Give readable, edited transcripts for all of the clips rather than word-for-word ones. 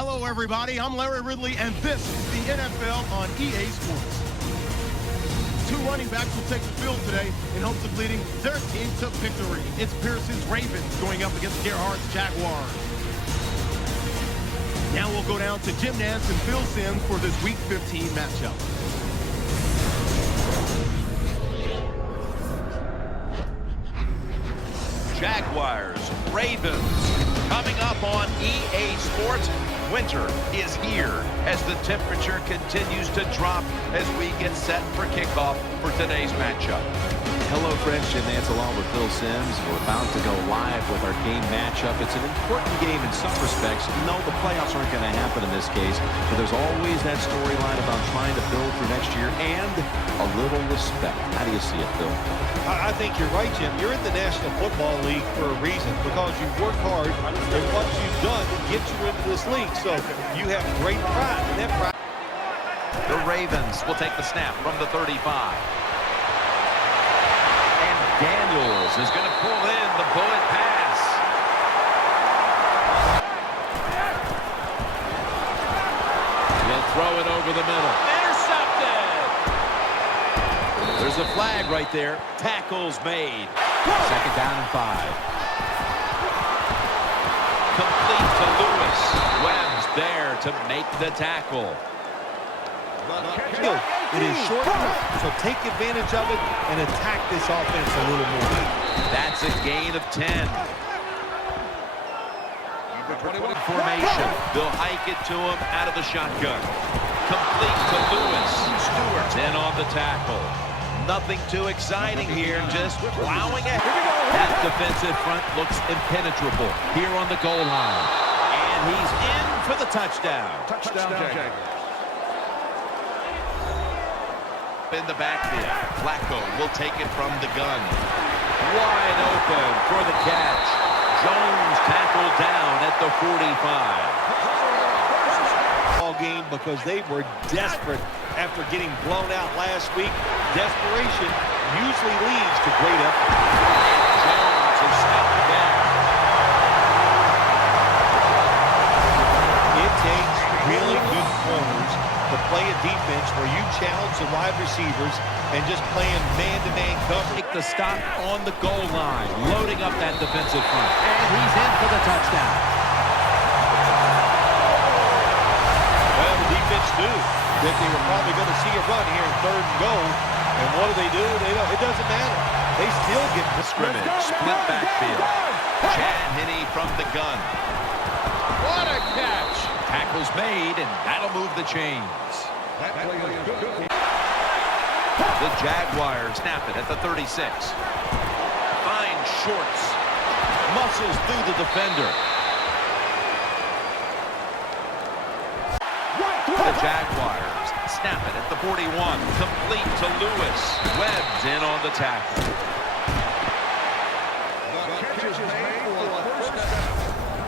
Hello, everybody. I'm Larry Ridley, and this is the NFL on EA Sports. Two running backs will take the field today in hopes of leading their team to victory. It's Pearson's Ravens going up against Gerhardt's Jaguars. Now we'll go down to Jim Nantz and Phil Simms for this Week 15 matchup. Jaguars, Ravens, coming up on EA Sports. Winter is here as the temperature continues to drop as we get set for kickoff for today's matchup. Hello, friends. Jim Nantz along with Phil Simms. We're about to go live with our game matchup. It's an important game in some respects. No, the playoffs aren't going to happen in this case, but there's always that storyline about trying to build for next year and a little respect. How do you see it, Phil? I think you're right, Jim. You're in the National Football League for a reason, because you work hard and what you've done to get you into this league. So you have great pride in that pride. The Ravens will take the snap from the 35. Daniels is going to pull in the bullet pass. He'll throw it over the middle. Intercepted! There's a flag right there. Tackles made. Second down and 5. Complete to Lewis. Webb's there to make the tackle. It is short, so take advantage of it and attack this offense a little more. That's a gain of 10. Formation. They'll hike it to him out of the shotgun. Complete to Lewis. Stewart's in on the tackle. Nothing too exciting here, just plowing ahead. That defensive front looks impenetrable here on the goal line. And he's in for the touchdown. Touchdown, Jaguars. In the backfield, Flacco will take it from the gun. Wide open for the catch. Jones tackled down at the 45. Ball game because they were desperate after getting blown out last week. Desperation usually leads to great effort. Jones is stopped back. It takes really good corners to play a defense where you challenge the wide receivers and just playing man-to-man cover. Take the stop on the goal line, loading up that defensive front. And he's in for the touchdown. Well, the defense knew that they were probably going to see a run here in 3rd and goal. And what do? They don't, it doesn't matter. They still get the Scrimmage, split backfield. Chad Henne from the gun. What a catch! Tackle's made, and that'll move the chains. The Jaguars snap it at the 36. Finds Shorts. Muscles through the defender. The Jaguars snap it at the 41. Complete to Lewis. Webb's in on the tackle.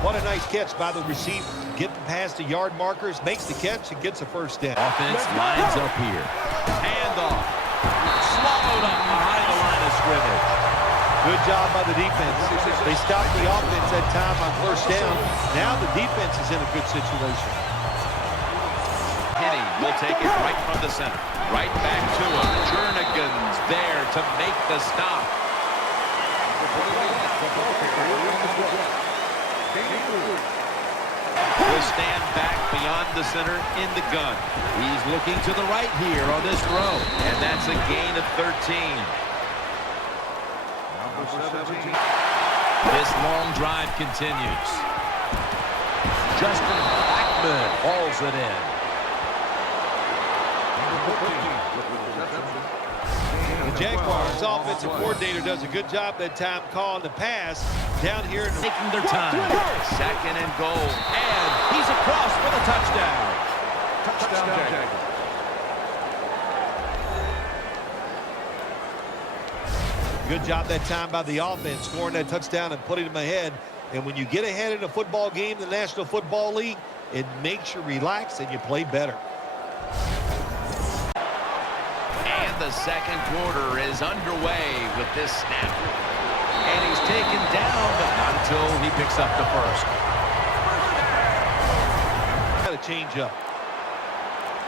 What a nice catch by the receiver. Getting past the yard markers, makes the catch, and gets a first down. Offense lines up here. Handoff. Swallowed up behind the line of scrimmage. Good job by the defense. They stopped the offense that time on first down. Now the defense is in a good situation. Henne will take it right from the center. Right back to him. Jernigan's there to make the stop. Will stand back beyond the center in the gun. He's looking to the right here on this throw. And that's a gain of 13. This long drive continues. Justin Blackman hauls it in. The Jaguars offensive coordinator does a good job that time calling the pass down here. Taking their time. 2nd and goal. And he's across for the touchdown. Touchdown, Jaguars. Good job that time by the offense, scoring that touchdown and putting them ahead. And when you get ahead in a football game, the National Football League, it makes you relax and you play better. And the second quarter is underway with this snap. And he's taken down, but not until he picks up the first. changeup.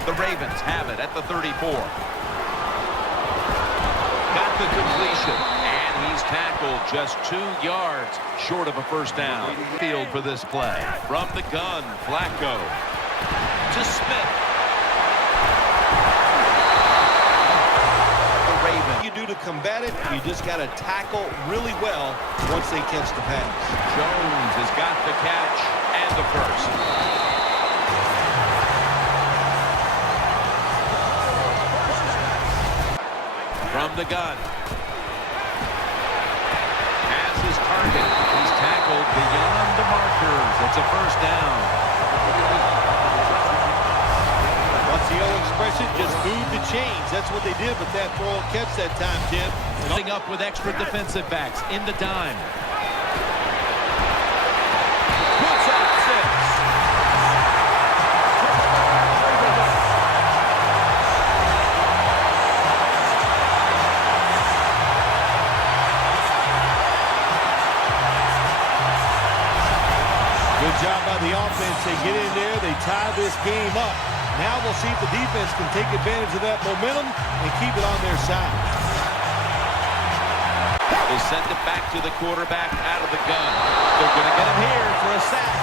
The Ravens have it at the 34. Got the completion, and he's tackled just 2 yards short of a first down. Field for this play. From the gun, Flacco to Smith. The Ravens. You do to combat it, you just got to tackle really well once they catch the pass. Jones has got the catch and the first. From the gun. Has his target. He's tackled beyond the markers. It's a first down. What's the old expression? Just move the chains. That's what they did with that throw and catch that time, Tim. Filling up with extra defensive backs in the dime. Puts up 6. Good job by the offense. They get in there. They tie this game up. Now we'll see if the defense can take advantage of that momentum and keep it on their side. They send it back to the quarterback out of the gun. They're going to get him here for a sack.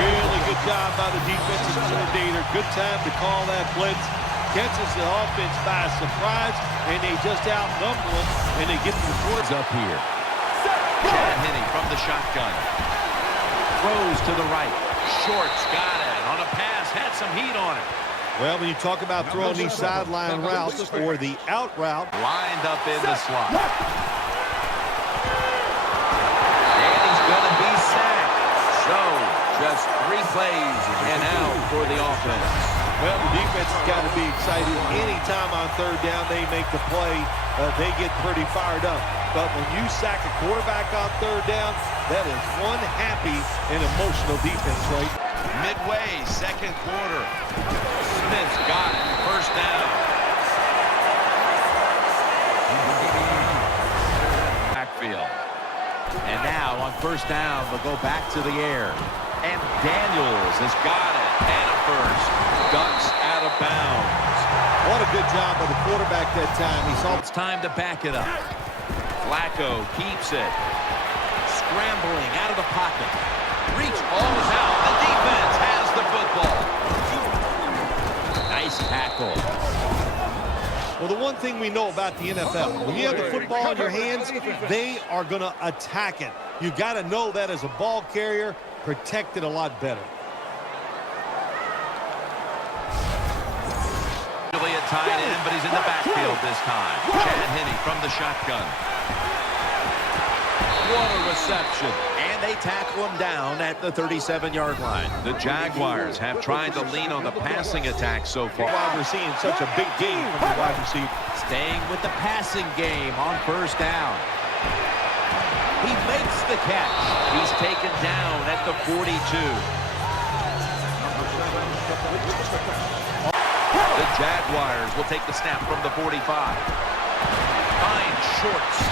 Really good job by the defensive coordinator. Good time to call that blitz. Catches the offense by surprise, and they just outnumber them, and they get the quarters Up here. Chad Henne from the shotgun. Throws to the right. Short's got it. On a pass, had some heat on it. Well, when you talk about throwing these sideline routes or the out route. Lined up in the slot. And he's going to be sacked. So, just 3 plays and out for the offense. Well, the defense has got to be excited. Anytime on third down they make the play, they get pretty fired up. But when you sack a quarterback on third down, that is one happy and emotional defense, right? Midway, second quarter. Smith's got it. First down. Backfield. And now on first down, they'll go back to the air. And Daniels has got it. And a first. Ducks out of bounds. What a good job by the quarterback that time. He saw It's time to back it up. Flacco keeps it. Scrambling out of the pocket. Reach all is out. The defense has the football. Nice tackle. Well, the one thing we know about the NFL, when you have the football in your hands, they are going to attack it. You got to know that as a ball carrier, protect it a lot better. Really a tight end, but he's in the backfield this time. Chad Henne from the shotgun. What a reception. And they tackle him down at the 37-yard line. The Jaguars have tried to lean on the passing attack so far. Why we're seeing such a big game from the wide receiver. Staying with the passing game on first down. He makes the catch. He's taken down at the 42. The Jaguars will take the snap from the 45. Finds Shorts.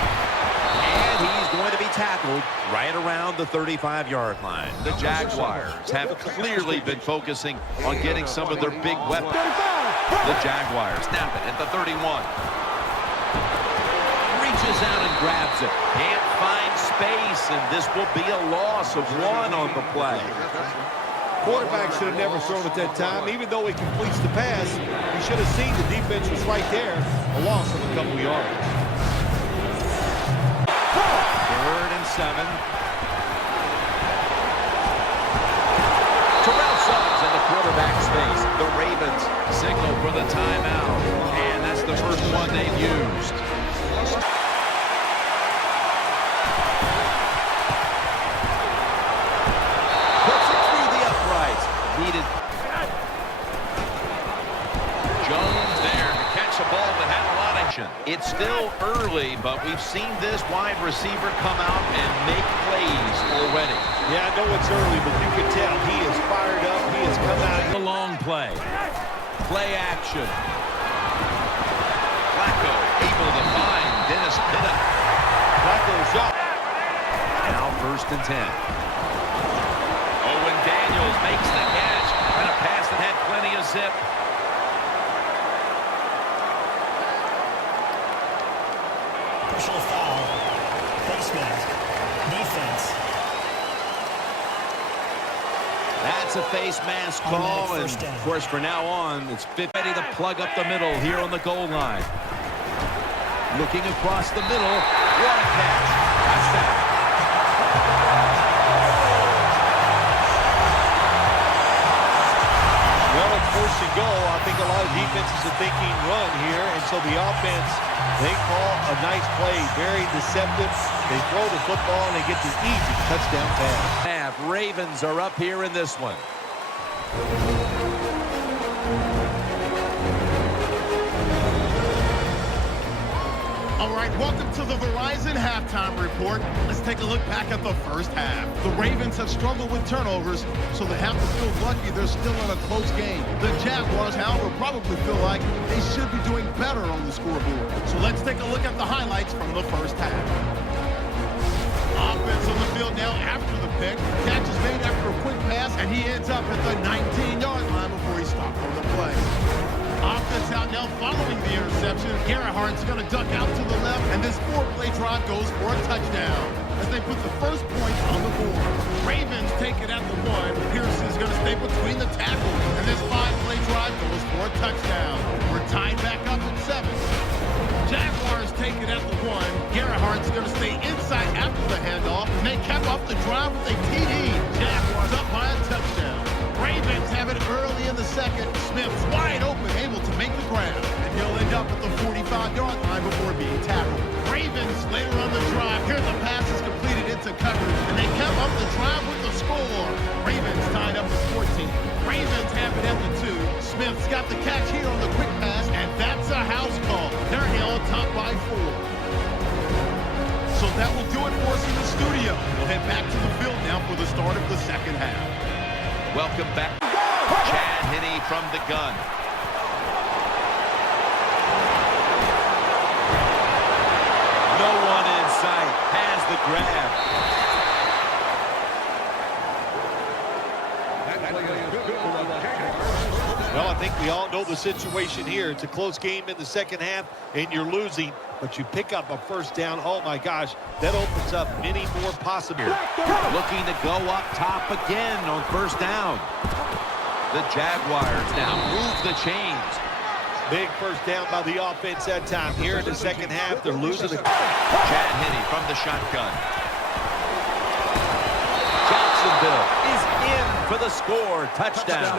And he's going to be tackled right around the 35-yard line. The Jaguars have clearly been focusing on getting some of their big weapons. The Jaguars snap it at the 31. Reaches out and grabs it. Can't find space, and this will be a loss of 1 on the play. Quarterback should have never thrown at that time. Even though he completes the pass, he should have seen the defense was right there. A loss of a couple yards. 3rd and 7. Terrell Suggs in the quarterback's face. The Ravens signal for the timeout. And that's the first one they've used. Puts it through the uprights. Needed. Jones there to catch a ball that had a lot of action. It's still early, but we've seen this wide receiver come out and make plays already. Yeah, I know it's early, but you can tell he is fired up. He has come out. The long play. Play action. Flacco able to find Dennis Pitta. Flacco's up. Now 1st and 10. goes, makes the catch. And a pass that had plenty of zip. Personal foul. Face mask. Defense. That's a face mask call, and of course, for now on, it's ready to plug up the middle here on the goal line. Looking across the middle. What a catch. Touchdown. Well, it's first and goal. I think a lot of defenses are thinking run here, and so the offense, they call a nice play, very deceptive. They throw the football, and they get the easy touchdown pass. Ravens are up here in this one. All right, welcome to the Verizon Halftime Report. Let's take a look back at the first half. The Ravens have struggled with turnovers, so they have to feel lucky they're still in a close game. The Jaguars, however, probably feel like they should be doing better on the scoreboard. So let's take a look at the highlights from the first half. Offense on the field now after the pick. Catch is made after a quick pass, and he ends up at the 19-yard line before he stopped on the play. Offense out now following the interception. Gerhart's going to duck out to the left, and this 4-play drive goes for a touchdown as they put the first points on the board. Ravens take it at the 1. Pierce is going to stay between the tackles, and this 5-play drive goes for a touchdown. We're tied back up at 7. Jaguars take it at the 1. Gerhart's going to stay inside after the handoff, and they cap off the drive with a TD. Jaguars up by a touchdown. Ravens have it early in the second. Smith's wide open, able to make the grab, and he'll end up at the 45-yard line before being tackled. Ravens later on the drive. Here the pass is completed into coverage, and they cap up the drive with the score. Ravens tied up at 14. Ravens have it at the 2. Smith's got the catch here on the quick pass, and that's a house call. They're held top by 4. So that will do it for us in the studio. We'll head back to the field now for the start of the second half. Welcome back. Chad Henne from the gun. No one in sight. Has the grab. Well, I think we all know the situation here. It's a close game in the second half, and you're losing, but you pick up a first down. Oh, my gosh, that opens up many more possibilities. Looking to go up top again on first down. The Jaguars now move the chains. Big first down by the offense that time. Here in the second half, they're losing the... Chad Henne from the shotgun. Jacksonville is in for the score. Touchdown.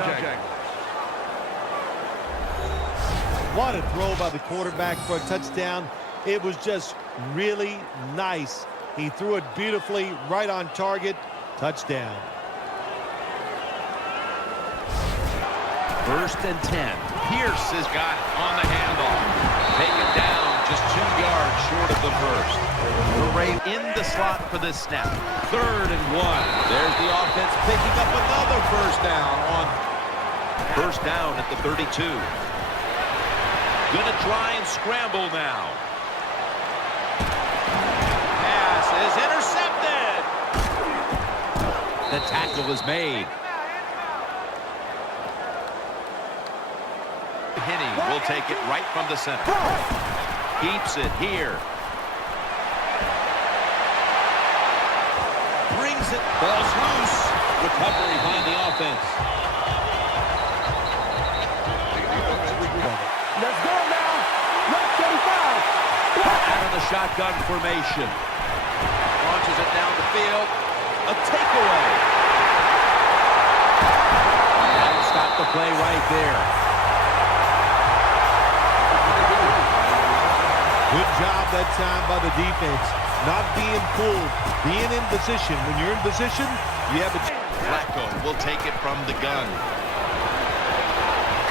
What a throw by the quarterback for a touchdown. It was just really nice. He threw it beautifully, right on target. Touchdown. First and 10. Pierce has got on the handoff. Taken down just 2 yards short of the first. The Ravens in the slot for this snap. 3rd and 1. There's the offense picking up another first down on First down at the 32. Gonna try and scramble now. pass is intercepted. The tackle is made. Henne will take it right from the center. Keeps it here. Brings it. Ball's loose. Recovery by the offense. Let's go now. Left 35. Out of the shotgun formation. Launches it down the field. A takeaway. That'll stop the play right there. Good job that time by the defense. Not being pulled, being in position. When you're in position, you have a... Flacco will take it from the gun.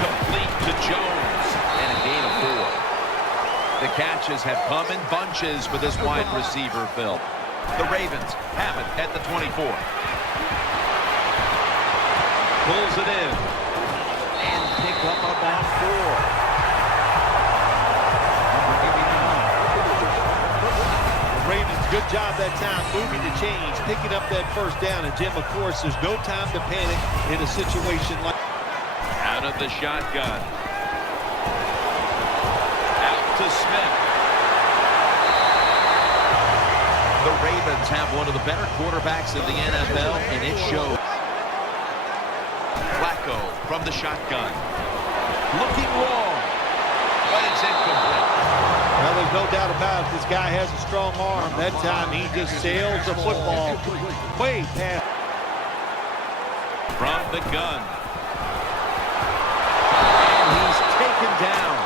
Complete to Jones. And a gain of 4. The catches have come in bunches for this wide receiver, Phil. The Ravens have it at the 24. Pulls it in. And pick up about 4. Ravens good job that time moving the chains, picking up that first down. And, Jim, of course, there's no time to panic in a situation like... Out of the shotgun. Out to Smith. The Ravens have one of the better quarterbacks in the NFL, and it shows. Flacco from the shotgun. Looking long, but it's incomplete. Well, there's no doubt about it. This guy has a strong arm. That time he just sails the football way past. From the gun. And he's taken down.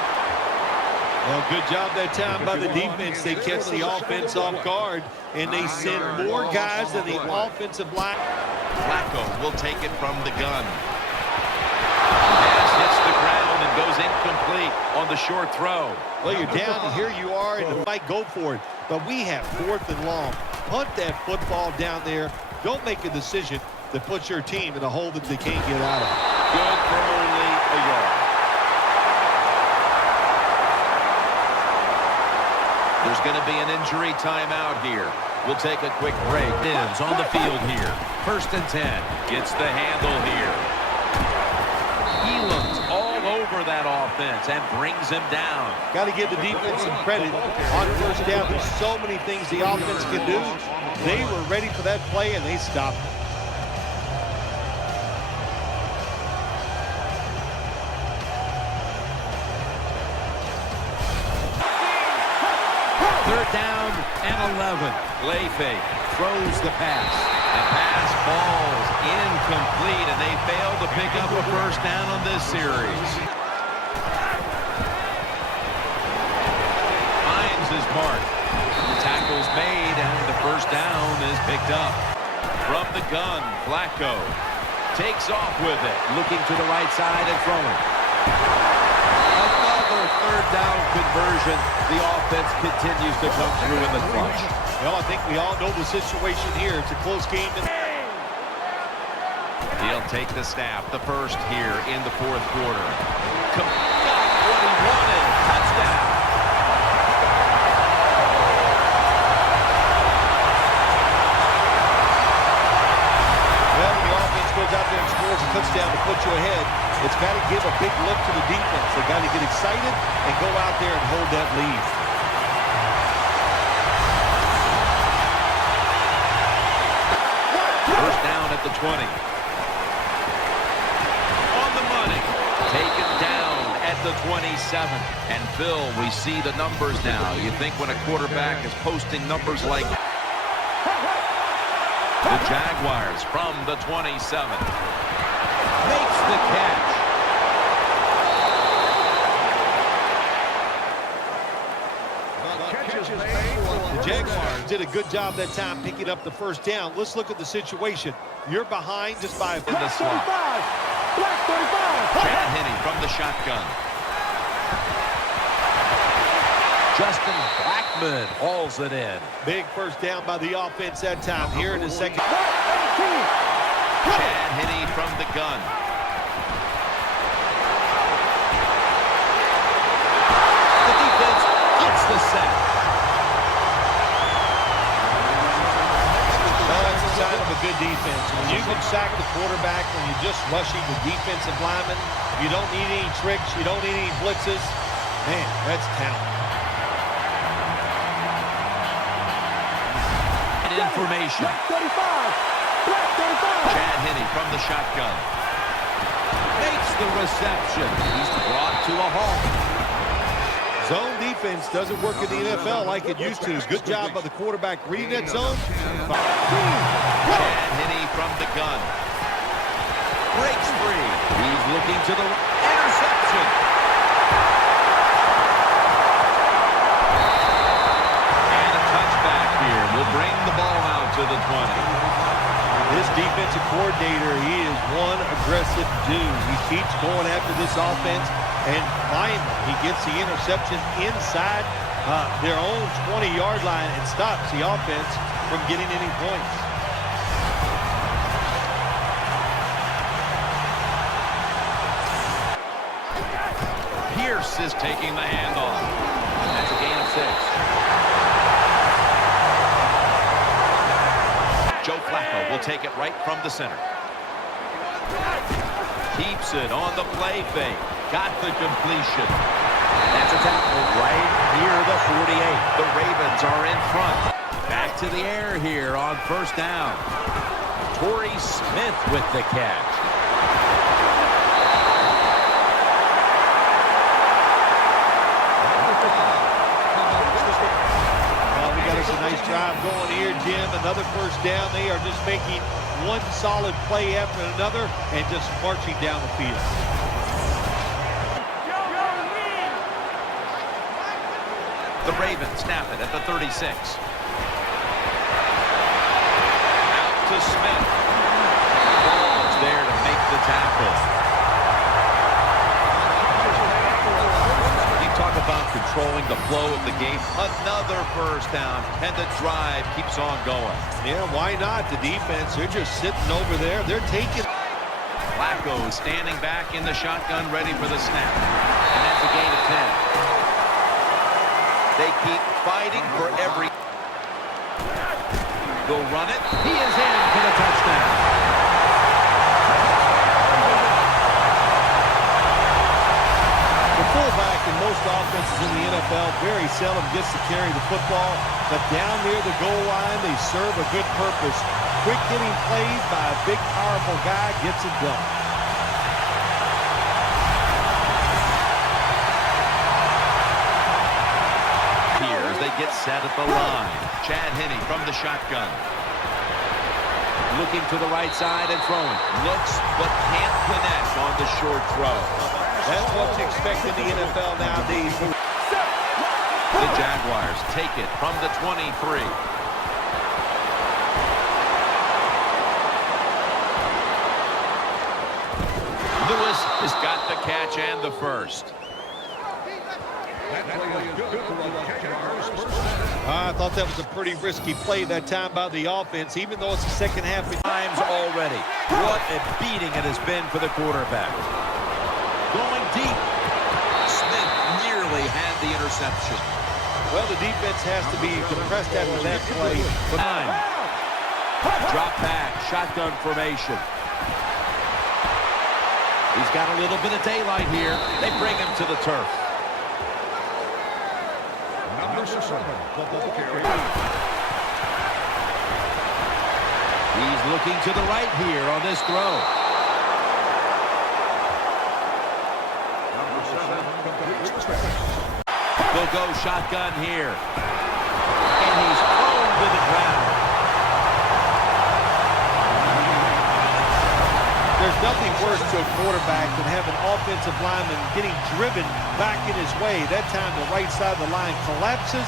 Well, good job that time by the defense. They catch the offense off guard, and they send more guys than the offensive line. Flacco will take it from the gun. Pass hits the ground and goes incomplete on the short throw. Well, you're down, and here you are, and the fight, go for it. But we have 4th and long. Punt that football down there. Don't make a decision that puts your team in a hole that they can't get out of. Good for only a yard. There's going to be an injury timeout here. We'll take a quick break. Ends on the field here. 1st and 10. Gets the handle here. Elam's all over that offense and brings him down. Got to give the defense some credit on first down. There's so many things the offense can do. They were ready for that play, and they stopped it. Third down and 11. Play fake. Throws the pass. The pass falls incomplete, and they fail to pick up a first down on this series. Finds his mark. The tackle's made, and the first down is picked up. From the gun, Flacco takes off with it. Looking to the right side and throwing. Another third down conversion. The offense continues to come through in the clutch. Well, I think we all know the situation here. It's a close game. He'll take the snap, the first here in the 4th quarter. Got what he wanted. Touchdown. Well, the offense goes out there and scores a touchdown to put you ahead. It's got to give a big look to the defense. They got to get excited and go out there and hold that lead. First down at the 20. On the money. Taken down at the 27. And Phil, we see the numbers now. You think when a quarterback is posting numbers like the Jaguars from the 27. Makes the catch. The Jaguars did a good job that time picking up the first down. Let's look at the situation. You're behind just by In the slot. Black 35. Chad Henne from the shotgun. Justin Blackmon hauls it in. Big first down by the offense that time here in the second. Chad Henne from the gun. The defense gets the sack. Well, that's a sign of a good defense. When you can sack the quarterback, when you're just rushing the defensive lineman, you don't need any tricks, you don't need any blitzes. Man, that's talent. Information. Black 35. Black 35. Chad Henne from the shotgun. Makes the reception. He's brought to a halt. Zone defense doesn't work in the NFL like it used to. Good job by the quarterback reading that zone. Chad Henne from the gun. Breaks free. He's looking to the interception. And a touchback here will bring the ball out to the 20. This defensive coordinator, he is one aggressive dude. He keeps going after this offense, and finally he gets the interception inside their own 20-yard line and stops the offense from getting any points. Pierce is taking the handoff. That's a gain of 6. take it right from the center. Keeps it on the play fake. Got the completion. That's a tackle right near the 48. The Ravens are in front. Back to the air here on first down. Torrey Smith with the catch. Well, we got us a nice drive going here, Jim. Another first down. They are just making one solid play after another and just marching down the field. The Ravens snap it at the 36. Out to Smith. Ball is there to make the tackle. You talk about controlling the flow of the game. Another first down, and the drive keeps on going. Yeah, why not? The defense, they're just sitting over there. They're taking. Flacco standing back in the shotgun, ready for the snap. And that's a gain of 10. They keep fighting for every. They'll run it. He is in for the touchdown. The fullback in most offenses in the NFL very seldom gets to carry the football, but down near the goal line, they serve a good purpose. Quick hitting plays by a big, powerful guy gets it done. They get set at the line. Chad Henne from the shotgun. Looking to the right side and throwing. Looks but can't connect on the short throw. That's what you expect in the NFL nowadays. The Jaguars take it from the 23. Lewis has got the catch and the first. I thought that was a pretty risky play that time by the offense, even though it's the second half. Times already. What a beating it has been for the quarterback. Going deep. Smith nearly had the interception. Well, the defense has to be compressed after that play. Drop back, shotgun formation. He's got a little bit of daylight here. They bring him to the turf. He's looking to the right here on this throw. They'll go shotgun here. And he's thrown to the ground. There's nothing worse to a quarterback than having an offensive lineman getting driven back in his way. That time the right side of the line collapses,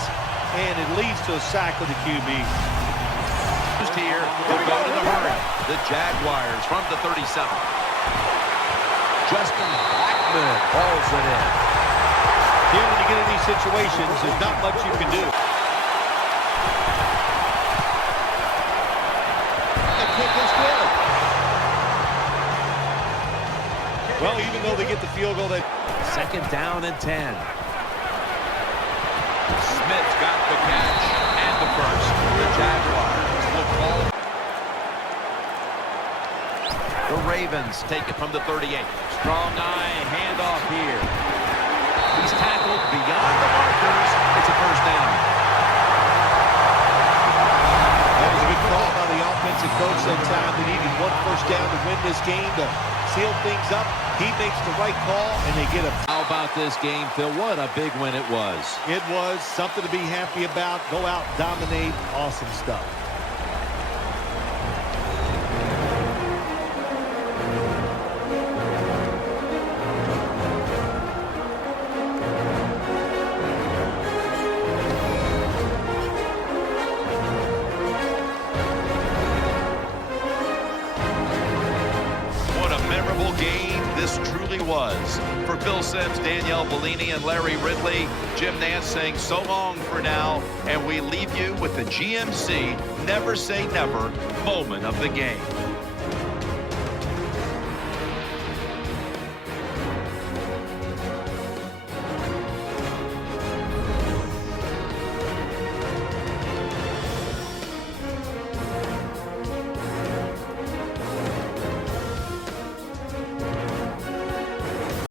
and it leads to a sack of the QB. Just here, they'll go to the hurry. The Jaguars from the 37. Justin Blackman hauls it in. Here, when you get in these situations, there's not much you can do. The kick is good. Well, even though they get the field goal, Second down and 10. Smith's got the catch and the first. The Jaguars will call. The Ravens take it from the 38. Strong eye handoff here. He's tackled beyond the markers. It's a first down. That was a good call by the offensive coach that time. They needed one first down to win this game to seal things up. He makes the right call, and they get a. How about this game, Phil? What a big win it was. It was something to be happy about. Go out, dominate. Awesome stuff. Game this truly was. For Phil Simms, Danielle Bellini, and Larry Ridley, Jim Nance saying so long for now, and we leave you with the GMC Never Say Never moment of the game.